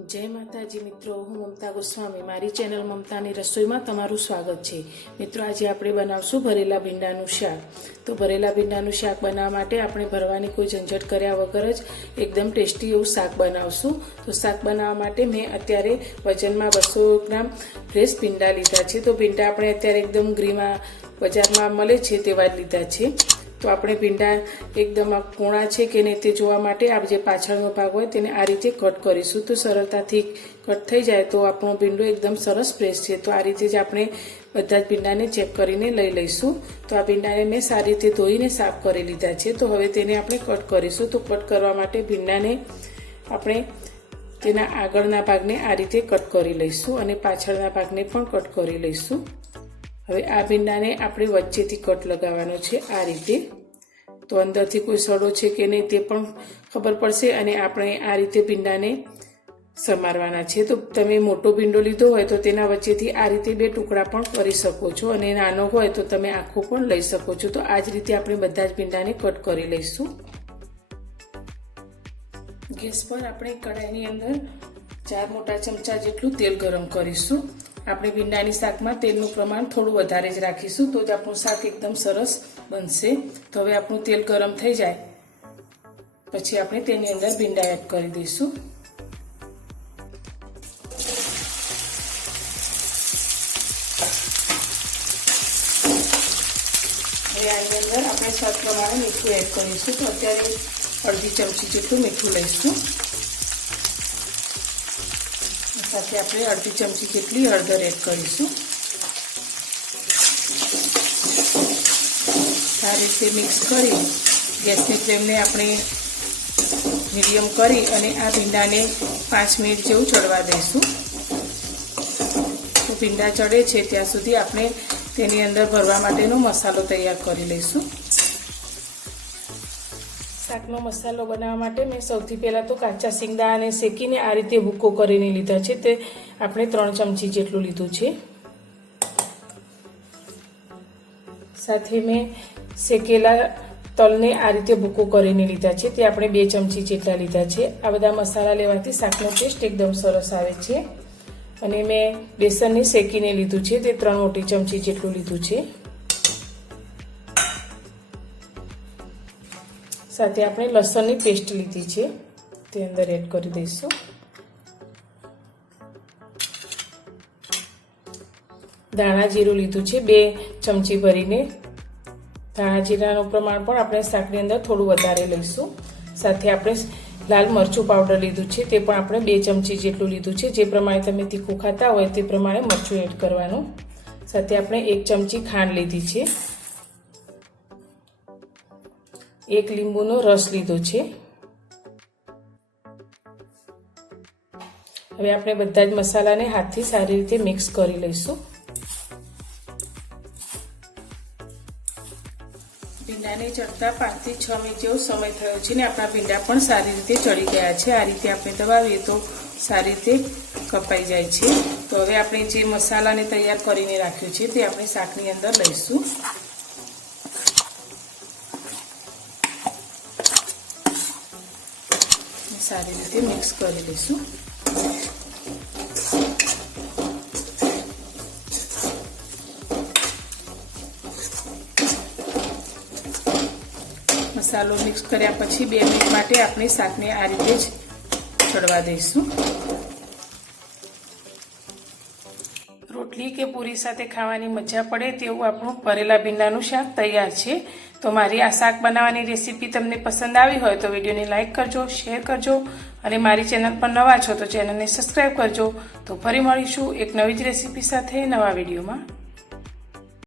जय माताजी मित्रों, हूँ ममता गोस्वामी। मारी चेनल ममतानी रसोई में तमारुं स्वागत है। मित्रों, आज आपणे बनावशुं भरेला भींडानुं शाक। तो भरेला भींडानुं शाक बनाववा माटे आपणे भरवानी कोई झंझट कर्या वगर ज एकदम टेस्टी एवुं शाक बनावशुं। तो शाक बनाववा माटे मैं अत्यारे वजन में 200 ग्राम फ्रेश भींडा लीधा छे। तो भींडा आपणे अत्यारे एकदम ग्रीमा बजार में मळे छे तेवा ज लीधा छे। तो આપણે ભીંડા એકદમ કૂણા છે કે નહીં તે જોવા માટે આ જે પાછળનો ભાગ હોય તેને આ રીતે કટ કરીશું તો સરળતાથી કટ થઈ જાય તો આપણો ભીંડો એકદમ સરસ ફ્રેશ છે। તો આ રીતે જ આપણે બધા જ ભીંડાને ચેક કરીને લઈ લઈશું। તો આ ભીંડાને મેં સારી રીતે ધોઈને સાફ કરી લીધા છે। તો હવે તેને આપણે કટ કરીશું। તો કટ કરવા માટે ભીંડાને આપણે તેના આગળના ભાગને આ રીતે કટ કરી લઈશું અને પાછળના ભાગને પણ કટ કરી લઈશું। હવે આ ભીંડાને આપણે વચ્ચેથી કટ લગાવવાનો છે આ રીતે। તો અંદરથી કોઈ સડો છે કે નહીં તે પણ ખબર પડશે અને આપણે આ રીતે ભીંડાને સમારવાના છે। તો તમે મોટો ભીંડો લીધો હોય તો તેના વચ્ચેથી આ રીતે 2 ટુકડા પણ કરી શકો છો અને નાનો હોય તો તમે આખો પણ લઈ શકો છો। તો આ જ રીતે આપણે બધા જ ભીંડાને કટ કરી લઈશું। ગેસ પર આપણે કઢાઈની અંદર 4 મોટા ચમચા જેટલું તેલ ગરમ કરીશું। આપણે ભીંડાની શાકમાં તેલનું પ્રમાણ થોડું વધારે જ રાખીશું તો જ આપણું શાક એકદમ સરસ બનશે। તો હવે આપણું તેલ ગરમ થઈ જાય પછી આપણે તેની અંદર ભીંડા એડ કરી દઈશું। હવે આની અંદર આપણે સ્વાદ પ્રમાણે મીઠું એડ કરીશું। તો અત્યારે અડધી ચમચી જેટલું મીઠું લઈશું। સાથે આપણે અડધી ચમચી જેટલી હળદર એડ કરીશું। આ રીતે મિક્સ કરી ગેસની ફ્લેમને આપણે મીડિયમ કરી અને આ ભીંડાને 5 મિનિટ જેવું ચડવા દઈશું। તો ભીંડા ચડે છે ત્યાં સુધી આપણે તેની અંદર ભરવા માટેનો મસાલો તૈયાર કરી લઈશું। શાકનો મસાલો બનાવવા માટે મેં સૌથી પહેલાં તો કાચા શિંગદાણાને શેકીને આ રીતે ભૂકો કરીને લીધા છે। તે આપણે 3 ચમચી જેટલું લીધું છે। સાથે મેં શેકેલા તલને આ રીતે ભૂકો કરીને લીધા છે। તે આપણે 2 ચમચી જેટલા લીધા છે। આ બધા મસાલા લેવાથી શાકનો ટેસ્ટ એકદમ સરસ આવે છે। અને મેં બેસનને શેકીને લીધું છે। તે 3 મોટી ચમચી જેટલું લીધું છે। સાથે આપણે લસણની પેસ્ટ લીધી છે તે અંદર એડ કરી દઈશું। ધાણા જીરું લીધું છે 2 ચમચી ભરીને। ધાણા જીરાનું પ્રમાણ પણ આપણે શાકની અંદર થોડું વધારે લઈશું। સાથે આપણે લાલ મરચું પાવડર લીધું છે તે પણ આપણે 2 ચમચી જેટલું લીધું છે। જે પ્રમાણે તમે તીખું ખાતા હોય તે પ્રમાણે મરચું એડ કરવાનું। સાથે આપણે 1 ચમચી ખાંડ લીધી છે। 1 લીંબુનો રસ લીધો છે। હવે આપણે બધા જ મસાલાને હાથથી સારી રીતે મિક્સ કરી લઈશું। ભીંડાને ચડતા 5 થી 6 મિનિટ જેવો સમય થયો છે ને આપણા ભીંડા પણ સારી રીતે ચડી ગયા છે। આ રીતે આપણે દબાવીએ તો સારી રીતે કપાઈ જાય છે। તો હવે આપણે જે મસાલાને તૈયાર કરીને રાખ્યું છે તે આપણે શાકની અંદર લઈશું। સારી રીતે મિક્સ કરી લઈશું। મસાલો મિક્સ કર્યા પછી 2 મિનિટ માટે આપણે શાકને આ રીતે જ ચડવા દઈશું। રોટલી કે પૂરી સાથે ખાવાની મજા પડે તેવું આપણું ભરેલા ભીંડાનું શાક તૈયાર છે। તો મારી આ શાક બનાવવાની રેસીપી તમને પસંદ આવી હોય તો વિડીયોને લાઇક કરજો, શેર કરજો અને મારી ચેનલ પર નવા છો તો ચેનલને સબસ્ક્રાઈબ કરજો। તો ફરી મળીશું એક નવી જ રેસીપી સાથે નવા વિડીયોમાં।